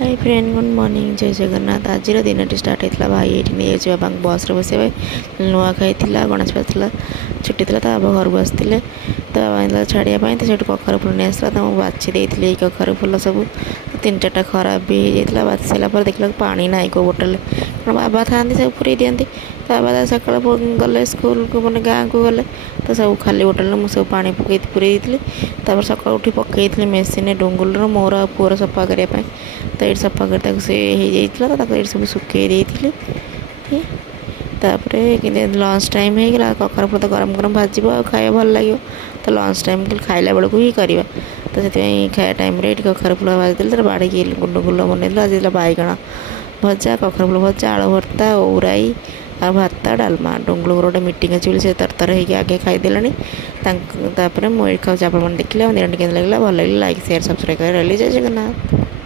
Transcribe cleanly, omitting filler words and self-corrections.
Hi friend good morning जय जगन्नाथ आज दिन स्टार्ट होता भाई ये नहीं जाए बाबा बस रे बस नुआ खाई गणेश पूजा छुट्टी था बाबा घर को आसते तो बाबा छाड़ापी तो सीट कखार फुल नहीं आसला तो बाछि देती कखार फुल सब तीन चार्टा खराब भी हो जाता बाछि सारापर देखला पानी ना को बोटल कारण बाबा था सब पूरे दिखती तो बाबा सका गले स्कूल को मैंने गाँव को गले तो सब खाली बोटल मुझे सब पा पकई पूरे देती सका उठी पकई मेसीन डुंगुल मोर आ पुअर सफा करने तो ये सफा कर तो ये सब सुखे देती लंच टाइम हो गला कखार फुल तो गरम गरम भाजी खाया भल लगे तो लंच टाइम खाइला बेलू ही करवा तो से खाया टाइम कखार फुल भाजी तो बाड़ी गुंड गुल बनई आज बैगण भजा कखार फुल भजा आलू भर्ता औराई आ भात डालमा डुंगुल गोटे मीटिंग अच्छी से तरतर होगी आगे खाईदेला मुझे खाऊँ आप देखिए लगे भल लगे लाइक शेयर सब्सक्राइब कर रही जय जगन्नाथ।